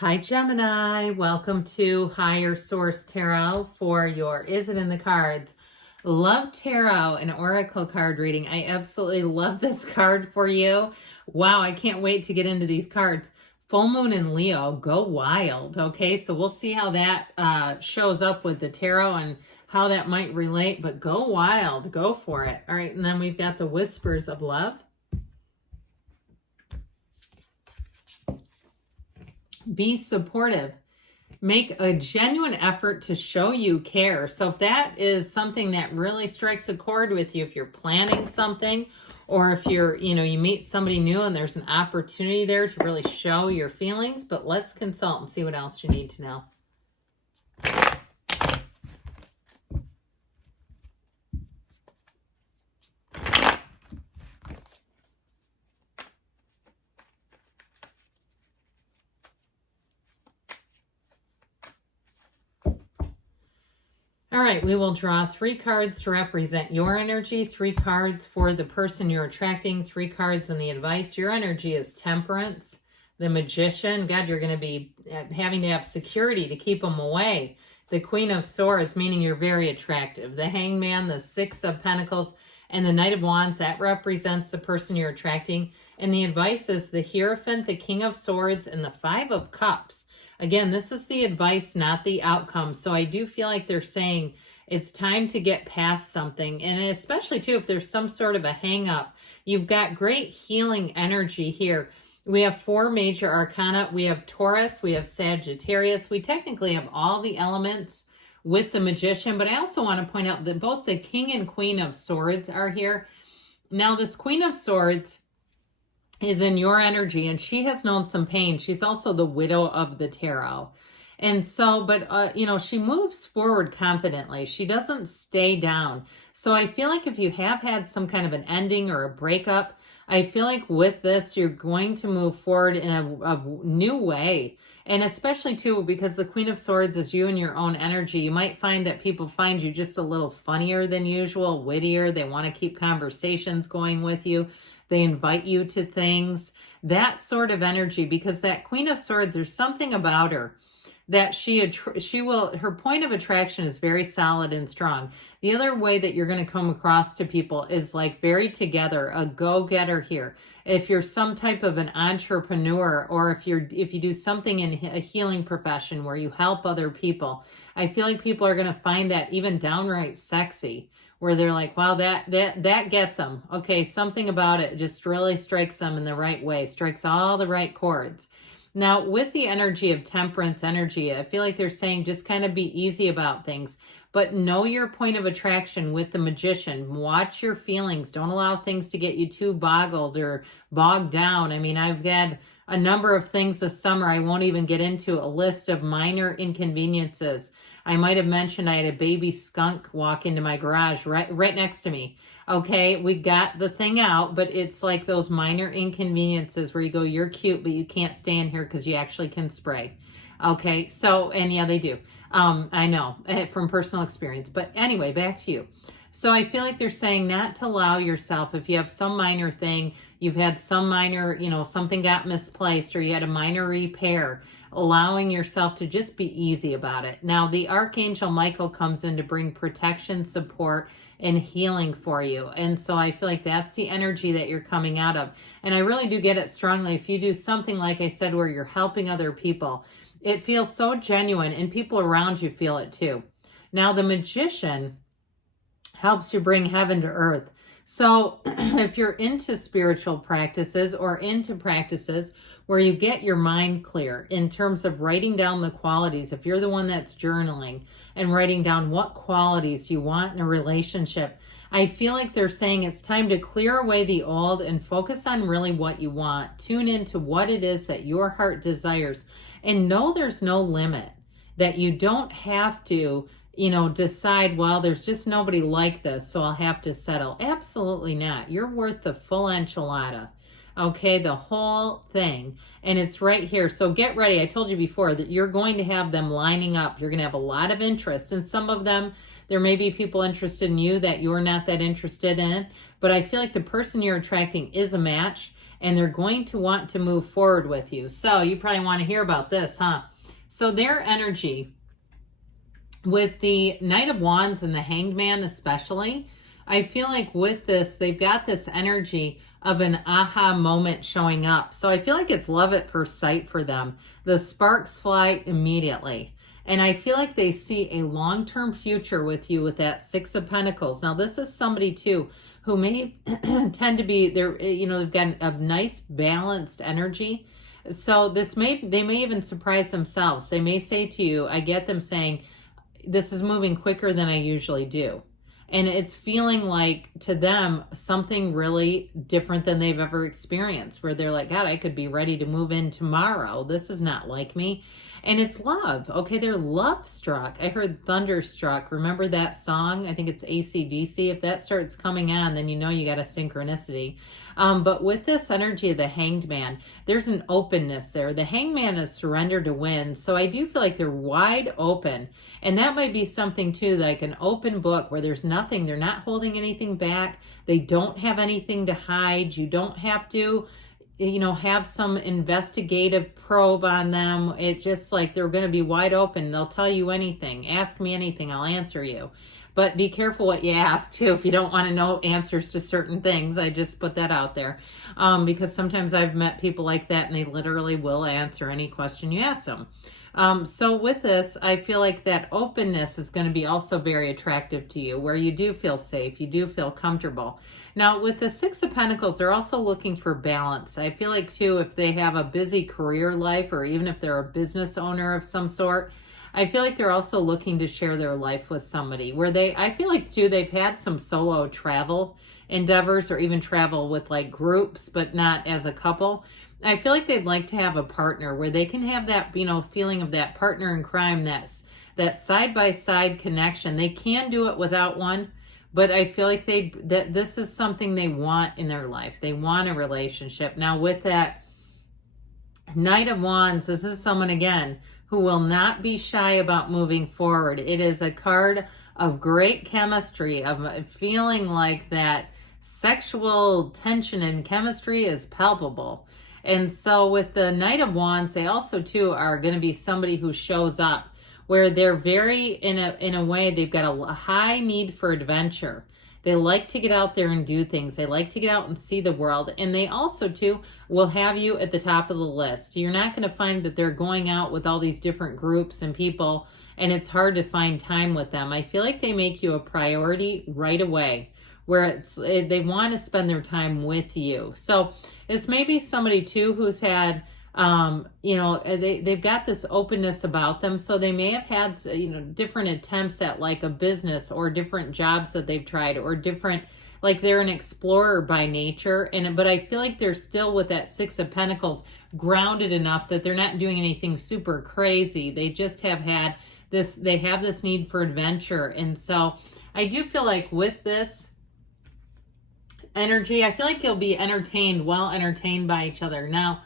Hi, Gemini. Welcome to Higher Source Tarot for your Is It in the Cards? Love Tarot, an oracle card reading. I absolutely love this card for you. Wow, I can't wait to get into these cards. Full Moon in Leo, go wild. Okay, so we'll see how that shows up with the tarot and how that might relate, but go wild. Go for it. All right, and then we've got the Whispers of Love. Be supportive. Make a genuine effort to show you care. So if that is something that really strikes a chord with you, if you're planning something, or if you're, you meet somebody new and there's an opportunity there to really show your feelings, but let's consult and see what else you need to know. All right, we will draw 3 cards to represent your energy, 3 cards for the person you're attracting, 3 cards in the advice. Your energy is Temperance, the Magician. God, you're going to be having to have security to keep them away. The Queen of Swords, meaning you're very attractive. The Hangman, the 6 of Pentacles, and the Knight of Wands, that represents the person you're attracting. And the advice is the Hierophant, the King of Swords, and the 5 of Cups. Again, this is the advice, not the outcome. So I do feel like they're saying it's time to get past something. And especially, too, if there's some sort of a hang-up, you've got great healing energy here. We have 4 major arcana. We have Taurus. We have Sagittarius. We technically have all the elements with the Magician. But I also want to point out that both the King and Queen of Swords are here. Now, this Queen of Swords is in your energy, and she has known some pain. She's also the widow of the tarot. And so, but, she moves forward confidently. She doesn't stay down. So I feel like if you have had some kind of an ending or a breakup, I feel like with this, you're going to move forward in a new way. And especially, too, because the Queen of Swords is you and your own energy, you might find that people find you just a little funnier than usual, wittier. They want to keep conversations going with you. They invite you to things, that sort of energy, because that Queen of Swords, there's something about her that her point of attraction is very solid and strong. The other way that you're going to come across to people is like very together, a go-getter here. If you're some type of an entrepreneur, or if you do something in a healing profession where you help other people, I feel like people are going to find that even downright sexy, where they're like, wow, that gets them. Okay, something about it just really strikes them in the right way, strikes all the right chords. Now, with the energy of Temperance energy, I feel like they're saying just kind of be easy about things, but know your point of attraction with the Magician. Watch your feelings. Don't allow things to get you too boggled or bogged down. I mean, I've had a number of things this summer. I won't even get into a list of minor inconveniences. I might have mentioned I had a baby skunk walk into my garage right next to me. Okay, we got the thing out, but it's like those minor inconveniences where you go, you're cute, but you can't stay in here because you actually can spray. Okay, so, and yeah, they do. I know from personal experience. But anyway, back to you. So I feel like they're saying not to allow yourself, if you have some minor thing, you've had some minor, something got misplaced, or you had a minor repair, allowing yourself to just be easy about it. Now, the Archangel Michael comes in to bring protection, support, and healing for you. And so I feel like that's the energy that you're coming out of. And I really do get it strongly. If you do something, like I said, where you're helping other people, it feels so genuine, and people around you feel it too. Now, the Magician helps you bring heaven to earth. So if you're into spiritual practices or into practices where you get your mind clear in terms of writing down the qualities, if you're the one that's journaling and writing down what qualities you want in a relationship, I feel like they're saying it's time to clear away the old and focus on really what you want. Tune into what it is that your heart desires, and know there's no limit, that you don't have to decide, well, there's just nobody like this, so I'll have to settle. Absolutely not. You're worth the full enchilada. Okay, the whole thing. And it's right here. So get ready. I told you before that you're going to have them lining up. You're going to have a lot of interest. And some of them, there may be people interested in you that you're not that interested in. But I feel like the person you're attracting is a match. and they're going to want to move forward with you. So you probably want to hear about this, huh? So their energy with the Knight of Wands and the Hanged Man especially, I feel like with this, they've got this energy of an aha moment showing up. So I feel like it's love at first sight for them. The sparks fly immediately. And I feel like they see a long-term future with you with that Six of Pentacles. Now, this is somebody too who may tend to be, they've got a nice balanced energy. So they may even surprise themselves. They may say to you, I get them saying, this is moving quicker than I usually do. And it's feeling like, to them, something really different than they've ever experienced, where they're like, God, I could be ready to move in tomorrow. This is not like me. And it's love. Okay, they're love struck. I heard thunderstruck. Remember that song? I think it's AC/DC. If that starts coming on, then you know you got a synchronicity. But with this energy of the Hanged Man, there's an openness there. The Hanged Man is surrender to win. So I do feel like they're wide open. And that might be something too, like an open book where there's nothing. They're not holding anything back. They don't have anything to hide. You don't have to have some investigative probe on them. It's just like they're going to be wide open. They'll tell you anything. Ask me anything. I'll answer you. But be careful what you ask too. If you don't want to know answers to certain things, I just put that out there. Because sometimes I've met people like that and they literally will answer any question you ask them. So with this, I feel like that openness is going to be also very attractive to you, where you do feel safe, you do feel comfortable. Now, with the Six of Pentacles, they're also looking for balance. I feel like, too, if they have a busy career life, or even if they're a business owner of some sort, I feel like they're also looking to share their life with somebody, where I feel like, too, they've had some solo travel endeavors, or even travel with like groups, but not as a couple. I feel like they'd like to have a partner where they can have that, feeling of that partner in crime, that side-by-side connection. They can do it without one, but I feel like that this is something they want in their life. They want a relationship. Now, with that Knight of Wands, this is someone, again, who will not be shy about moving forward. It is a card of great chemistry, of feeling like that sexual tension and chemistry is palpable. And so with the Knight of Wands, they also too are going to be somebody who shows up where they're very, in a way, they've got a high need for adventure. They like to get out there and do things. They like to get out and see the world. And they also too will have you at the top of the list. You're not going to find that they're going out with all these different groups and people, and it's hard to find time with them. I feel like they make you a priority right away, where they want to spend their time with you. So it's maybe somebody too who's had, they've got this openness about them. So they may have had, different attempts at like a business, or different jobs that they've tried, or different, like they're an explorer by nature. But I feel like they're still, with that Six of Pentacles, grounded enough that they're not doing anything super crazy. They just have had this, they have this need for adventure. And so I do feel like with this energy, I feel like you'll be well entertained by each other. Now,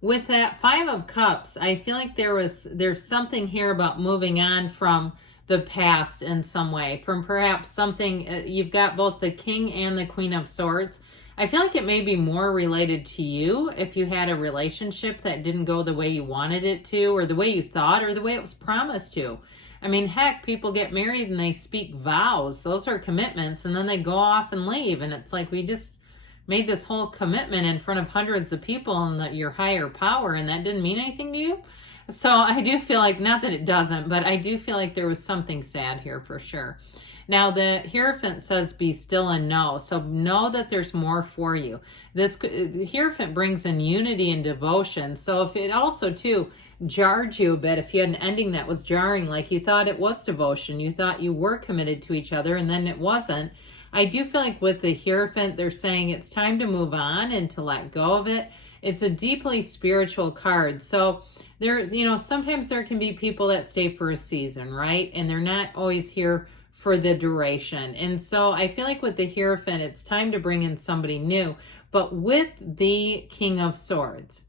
with that Five of Cups, I feel like there's something here about moving on from the past in some way, from perhaps something, you've got both the King and the Queen of Swords. I feel like it may be more related to you if you had a relationship that didn't go the way you wanted it to, or the way you thought, or the way it was promised to. I mean, heck, people get married and they speak vows. Those are commitments, and then they go off and leave. And it's like, we just made this whole commitment in front of hundreds of people and your higher power, and that didn't mean anything to you. So I do feel like, not that it doesn't, but I do feel like there was something sad here for sure. Now, the Hierophant says, be still and know. So know that there's more for you. This Hierophant brings in unity and devotion. So if it also, too, jarred you a bit, if you had an ending that was jarring, like you thought it was devotion, you thought you were committed to each other, and then it wasn't, I do feel like with the Hierophant, they're saying it's time to move on and to let go of it. It's a deeply spiritual card. So there's, sometimes there can be people that stay for a season, right? And they're not always here for the duration. And so I feel like with the Hierophant, it's time to bring in somebody new. But with the King of Swords,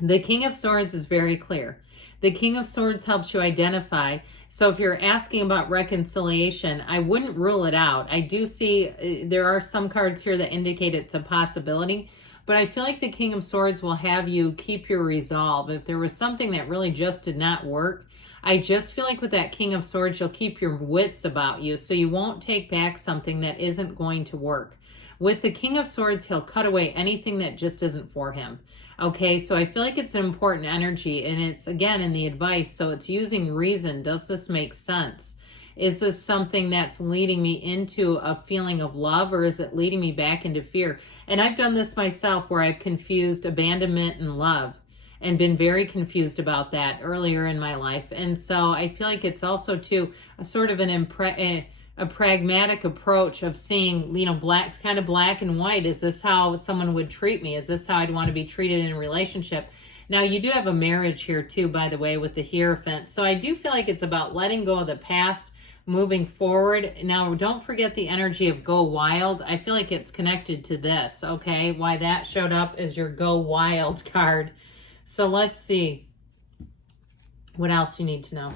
the King of Swords is very clear. The King of Swords helps you identify. So if you're asking about reconciliation, I wouldn't rule it out. I do see there are some cards here that indicate it's a possibility, But I feel like the King of Swords will have you keep your resolve. If there was something that really just did not work, I just feel like with that King of Swords, you'll keep your wits about you, so you won't take back something that isn't going to work. With the King of Swords, he'll cut away anything that just isn't for him. Okay, so I feel like it's an important energy, and it's, again, in the advice, so it's using reason. Does this make sense? Is this something that's leading me into a feeling of love, or is it leading me back into fear? And I've done this myself where I've confused abandonment and love and been very confused about that earlier in my life. And so I feel like it's also, too, a sort of a pragmatic approach of seeing, you know, kind of black and white. Is this how someone would treat me? Is this how I'd want to be treated in a relationship? Now, you do have a marriage here, too, by the way, with the Hierophant. So I do feel like it's about letting go of the past, moving forward. Now, don't forget the energy of go wild. I feel like it's connected to this, okay? Why that showed up is your go wild card. So let's see what else you need to know.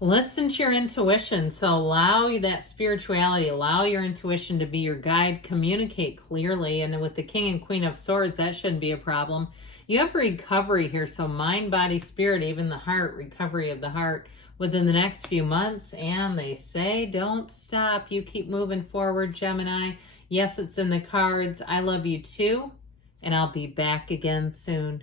Listen to your intuition. So allow that spirituality, allow your intuition to be your guide, communicate clearly. And with the King and Queen of Swords, that shouldn't be a problem. You have recovery here. So mind, body, spirit, even the heart, recovery of the heart within the next few months. And they say, don't stop. You keep moving forward, Gemini. Yes, it's in the cards. I love you too. And I'll be back again soon.